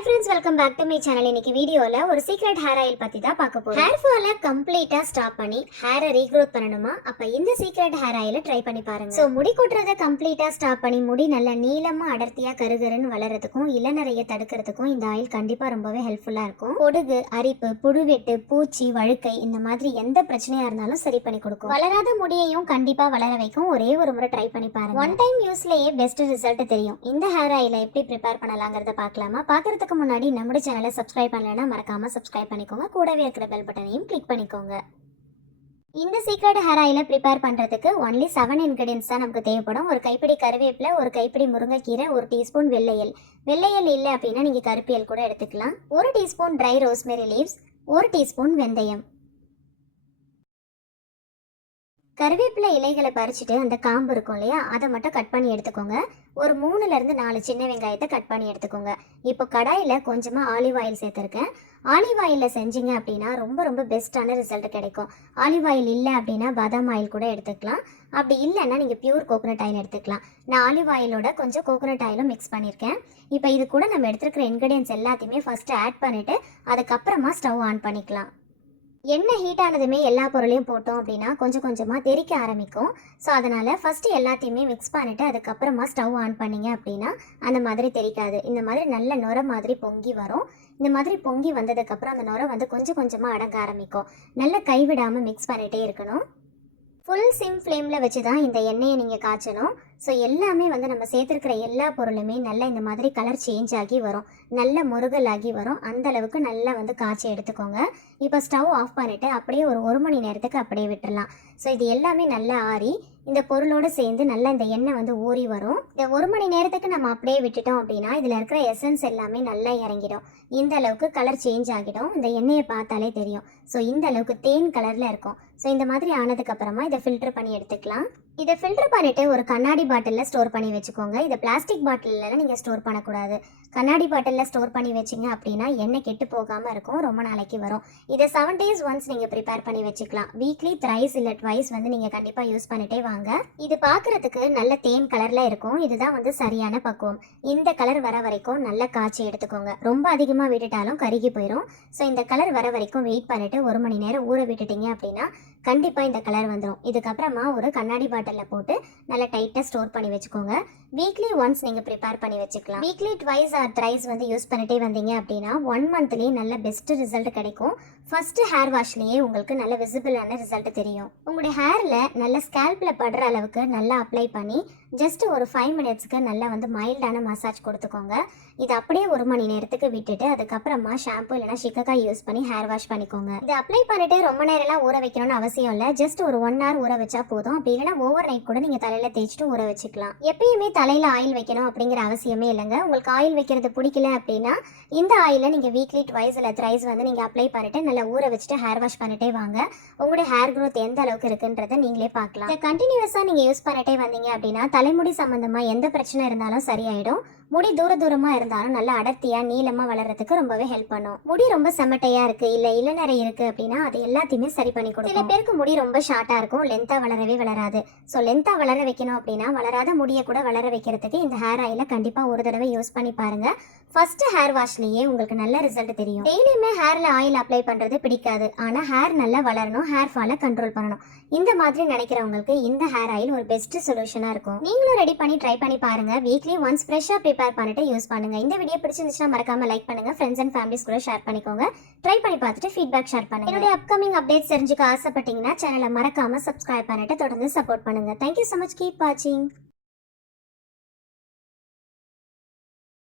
Hi friends, welcome back to my channel. இன்னைக்கு வீடியோல ஒரு சீக்ரெட் ஹேர் ஆயில் பத்தி தான் பார்க்க போறோம். ஹேர் ஃபாலை கம்ப்ளீட்டா ஸ்டாப் பண்ணி ஹேரை ரீக்ரோத் பண்ணணுமா? அப்ப இந்த சீக்ரெட் ஹேர் ஆயில ட்ரை பண்ணி பாருங்க. சோ முடி கொட்டுறதை கம்ப்ளீட்டா ஸ்டாப் பண்ணி முடி நல்ல நீளமா அடர்த்தியா கருகருன்னு வளர்றதுக்கும் இளநரையை தடுக்கிறதுக்கும் இந்த ஆயில் கண்டிப்பா ரொம்பவே ஹெல்ப்ஃபுல்லா இருக்கும். பொடுகு, அரிப்பு, புழுவெட்டு, பூச்சி, வழுக்கை இந்த மாதிரி எந்த பிரச்சனையா இருந்தாலும் சரி பண்ணி கொடுக்கும். வளராத முடியையும் கண்டிப்பா வளர வைக்கும். ஒரே ஒரு முறை ட்ரை பண்ணி பாருங்க. ஒன் டைம் யூஸ்லயே பெஸ்ட் ரிசல்ட் தெரியும். இந்த ஹேர் ஆயில எப்படி ப்ரிப்பேர் பண்ணலாங்கிறத பார்க்கலாமா? பார்க்கறதுக்கு முன்னாடி நம்முடைய சேனலை சப்ஸ்கிரைப் பண்ணலைன்னா மறக்காம சப்ஸ்கிரைப் பண்ணிக்கோங்க. கூடவே இருக்கிற பெல் பட்டனையும் கிளிக் பண்ணிக்கோங்க. இந்த சீக்ரெட் ஹேர் ஆயிலை ப்ரிப்பேர் பண்ணுறதுக்கு ஒன்லி 7 இன்கிரீடியன்ஸ் தான் நமக்கு தேவைப்படும். ஒரு கைப்பிடி கருவேப்பிலை, ஒரு கைப்பிடி முருங்கைக்கீரை, ஒரு டீஸ்பூன் வெள்ளையல். வெள்ளையல் இல்லை அப்படின்னா நீங்கள் கருப்பியல் கூட எடுத்துக்கலாம். ஒரு டீஸ்பூன் ட்ரை ரோஸ்மெரி லீவ்ஸ், ஒரு டீஸ்பூன் வெந்தயம். கருவேப்பிலை இலைகளை பறிச்சுட்டு அந்த காம்பு இருக்கும் இல்லையா, அதை மட்டும் கட் பண்ணி எடுத்துக்கோங்க. ஒரு 3லேருந்து 4 சின்ன வெங்காயத்தை கட் பண்ணி எடுத்துக்கோங்க. இப்போ கடாயில் கொஞ்சமாக ஆலிவ் ஆயில் சேர்த்துருக்கேன். ஆலிவ் ஆயிலில் செஞ்சீங்க அப்படின்னா ரொம்ப ரொம்ப பெஸ்ட்டான ரிசல்ட் கிடைக்கும். ஆலிவ் ஆயில் இல்லை அப்படின்னா பாதாம் ஆயில் கூட எடுத்துக்கலாம். அப்படி இல்லைன்னா நீங்கள் பியூர் கோகோனட் ஆயில் எடுத்துக்கலாம். நான் ஆலிவ் ஆயிலோட கொஞ்சம் கோகோனட் ஆயிலும் மிக்ஸ் பண்ணியிருக்கேன். இப்போ இது கூட நம்ம எடுத்துருக்கிற இன்க்ரீடியன்ஸ் எல்லாத்தையுமே ஃபஸ்ட்டு ஆட் பண்ணிவிட்டு அதுக்கப்புறமா ஸ்டவ் ஆன் பண்ணிக்கலாம். எண்ணெய் ஹீட் ஆனதுமே எல்லா பொருளையும் போட்டோம் அப்படின்னா கொஞ்சம் கொஞ்சமாக தெறிக்க ஆரம்பிக்கும். ஸோ அதனால் ஃபஸ்ட்டு எல்லாத்தையுமே மிக்ஸ் பண்ணிவிட்டு அதுக்கப்புறமா ஸ்டவ் ஆன் பண்ணிங்க அப்படின்னா அந்த மாதிரி தெறிக்காது. இந்த மாதிரி நல்ல நுரை மாதிரி பொங்கி வரும். இந்த மாதிரி பொங்கி வந்ததுக்கப்புறம் அந்த நுரை வந்து கொஞ்சம் கொஞ்சமாக அடங்க ஆரம்பிக்கும். நல்லா கைவிடாமல் மிக்ஸ் பண்ணிகிட்டே இருக்கணும். ஃபுல் சிம் ஃப்ளேமில் வச்சு தான் இந்த எண்ணெயை நீங்கள் காய்ச்சணும். ஸோ எல்லாமே வந்து நம்ம சேர்த்துருக்கிற எல்லா பொருளுமே நல்லா இந்த மாதிரி கலர் சேஞ்ச் ஆகி வரும், நல்ல முருகலாகி வரும். அந்த அளவுக்கு நல்லா வந்து காய்ச்சி எடுத்துக்கோங்க. இப்போ ஸ்டவ் ஆஃப் பண்ணிவிட்டு அப்படியே ஒரு மணி நேரத்துக்கு அப்படியே விட்டுடலாம். ஸோ இது எல்லாமே நல்லா ஆறி இந்த பொருளோடு சேர்ந்து நல்லா இந்த எண்ணெய் வந்து ஊறி வரும். இந்த 1 மணி நேரத்துக்கு நம்ம அப்படியே விட்டுட்டோம் அப்படின்னா இதில் இருக்கிற எசன்ஸ் எல்லாமே நல்லா இறங்கிடும். இந்த அளவுக்கு கலர் சேஞ்ச் ஆகிடும். இந்த எண்ணெயை பார்த்தாலே தெரியும். ஸோ இந்த அளவுக்கு தேன் கலரில் இருக்கும். ஸோ இந்த மாதிரி ஆனதுக்கப்புறமா இதை ஃபில்டர் பண்ணி எடுத்துக்கலாம். இதை ஃபில்டர் பண்ணிவிட்டு ஒரு கண்ணாடி பாட்டிலில் ஸ்டோர் பண்ணி வச்சுக்கோங்க. இதை பிளாஸ்டிக் பாட்டிலெலாம் நீங்கள் ஸ்டோர் பண்ணக்கூடாது. கண்ணாடி பாட்டிலில் ஸ்டோர் பண்ணி வச்சிங்க அப்படின்னா எண்ணெய் கெட்டு போகாமல் இருக்கும், ரொம்ப நாளைக்கு வரும். இதை 7 days ஒன்ஸ் நீங்கள் ப்ரிப்பேர் பண்ணி வச்சுக்கலாம். வீக்லி த்ரைஸ் இல்லை ட்வைஸ் வந்து நீங்கள் கண்டிப்பாக யூஸ் பண்ணிட்டே வாங்க. இது பார்க்குறதுக்கு நல்ல தேன் கலரில் இருக்கும். இதுதான் வந்து சரியான பக்குவம். இந்த கலர் வர வரைக்கும் நல்லா காய்ச்சி எடுத்துக்கோங்க. ரொம்ப அதிகமாக விட்டுட்டாலும் கருகி போயிடும். ஸோ இந்த கலர் வர வரைக்கும் வெயிட் பண்ணிவிட்டு 1 மணி நேரம் ஊற விட்டுட்டீங்க அப்படின்னா கண்டிப்பாக இந்த கலர் வந்துடும். இதுக்கப்புறமா ஒரு கண்ணாடி பாட்டிலில் போட்டு நல்லா டைட்டாக ஸ்டோர் பண்ணி வச்சுக்கோங்க. வீக்லி ஒன்ஸ் நீங்கள் ப்ரிப்பேர் பண்ணி வச்சுக்கலாம். வீக்லி ட்வைஸ் ஆர் த்ரைஸ் வந்து யூஸ் பண்ணிட்டே வந்தீங்க அப்படின்னா 1 மந்த்லேயே நல்ல பெஸ்ட் ரிசல்ட் கிடைக்கும். ஃபர்ஸ்ட் ஹேர் வாஷ்லேயே உங்களுக்கு நல்ல விசிபிளான ரிசல்ட் தெரியும். உங்களுடைய ஹேரில் நல்ல ஸ்கேல்பில் படுற அளவுக்கு நல்லா அப்ளை பண்ணி ஜஸ்ட் ஒரு 5 மினிட்ஸ்க்கு நல்லா வந்து மைல்டான மசாஜ் கொடுத்துக்கோங்க. இது அப்படியே 1 மணி நேரத்துக்கு விட்டுட்டு அதுக்கப்புறமா ஷாம்பு இல்லைனா ஷிக்கக்காய் யூஸ் பண்ணி ஹேர் வாஷ் பண்ணிக்கோங்க. இதை அப்ளை பண்ணிட்டு ரொம்ப நேரம்லாம் ஊற வைக்கணும்னு அவசியம் இல்லை. ஜஸ்ட் ஒரு 1 hour ஊற வச்சா போதும். அப்படி இல்லைனா ஓவர் நைட் கூட நீங்கள் தலையில் தேய்ச்சிட்டு ஊற வச்சுக்கலாம். எப்பயுமே தலையில் ஆயில் வைக்கணும் அப்படிங்கிற அவசியமே இல்லைங்க. உங்களுக்கு ஆயில் வைக்கிறது பிடிக்கல அப்படின்னா இந்த ஆயிலை நீங்கள் வீக்லி ட்வைஸ் இல்லை த்ரைஸ் வந்து நீங்கள் அப்ளை பண்ணிட்டு நல்லா ஊற வச்சுட்டு ஹேர் வாஷ் பண்ணிட்டே வாங்க. உங்களுடைய ஹேர் க்ரோத் எந்த அளவுக்கு இருக்குன்றதை நீங்களே பார்க்கலாம். இதை கண்டினியூஸாக நீங்கள் யூஸ் பண்ணிட்டே வந்தீங்க அப்படின்னா தலைமுடி சம்மந்தமாக எந்த பிரச்சனை இருந்தாலும் சரியாயிடும். முடி தூரமாக இருந்தாலும் நல்லா அடர்த்தியாக நீளமாக வளர்றதுக்கு ரொம்பவே ஹெல்ப் பண்ணும். முடி ரொம்ப செமட்டையாக இருக்குது இல்லை இளநரை இருக்குது அப்படின்னா அது எல்லாத்தையுமே சரி பண்ணி கொடுக்கும். சில பேருக்கு முடி ரொம்ப ஷார்ட்டாக இருக்கும், லென்த்தாக வளரவே வளராது. ஸோ லென்த்தாக வளர வைக்கணும் அப்படின்னா வளராத முடியை கூட வளர வைக்கிறதுக்கு இந்த ஹேர் ஆயிலை கண்டிப்பாக ஒரு தடவை யூஸ் பண்ணி பாருங்கள். ஃபர்ஸ்ட் ஹேர் வாஷ்லேயே உங்களுக்கு நல்ல ரிசல்ட் தெரியும். டெய்லியுமே ஹேரில் ஆயில் அப்ளை பண்ணுறது பிடிக்காது, ஆனால் ஹேர் நல்லா வளரணும், ஹேர் ஃபாலை கண்ட்ரோல் பண்ணணும். இந்த மாதிரி நினைக்கிறவங்களுக்கு இந்த ஹேர் ஆயில் ஒரு பெஸ்ட் சொல்யூஷனாக இருக்கும். நீங்களும் ரெடி பண்ணி ட்ரை பண்ணி பாருங்கள். வீக்லி ஒன்ஸ் ஃப்ரெஷ்ஷாக ப்ரிப்பேர் பண்ணிட்டு யூஸ் பண்ணுங்க. இந்த வீடியோ பிடிச்சிருந்துச்சுன்னா மறக்காம லைக் பண்ணுங்க. ஃப்ரெண்ட்ஸ் அண்ட் ஃபேமிலிஸ் கூட ஷேர் பண்ணிக்கோங்க. ட்ரை பண்ணி பார்த்துட்டு ஃபீட்பேக் ஷேர் பண்ணுங்க. என்னுடைய அப்கமிங் அப்டேட்ஸ் தெரிஞ்சுக்க ஆசைப்பட்டீங்கன்னா சேனலை மறக்காம சப்ஸ்கிரைப் பண்ணிட்டு தொடர்ந்து சப்போர்ட் பண்ணுங்க. Thank you so much. கீப் வாட்சிங்.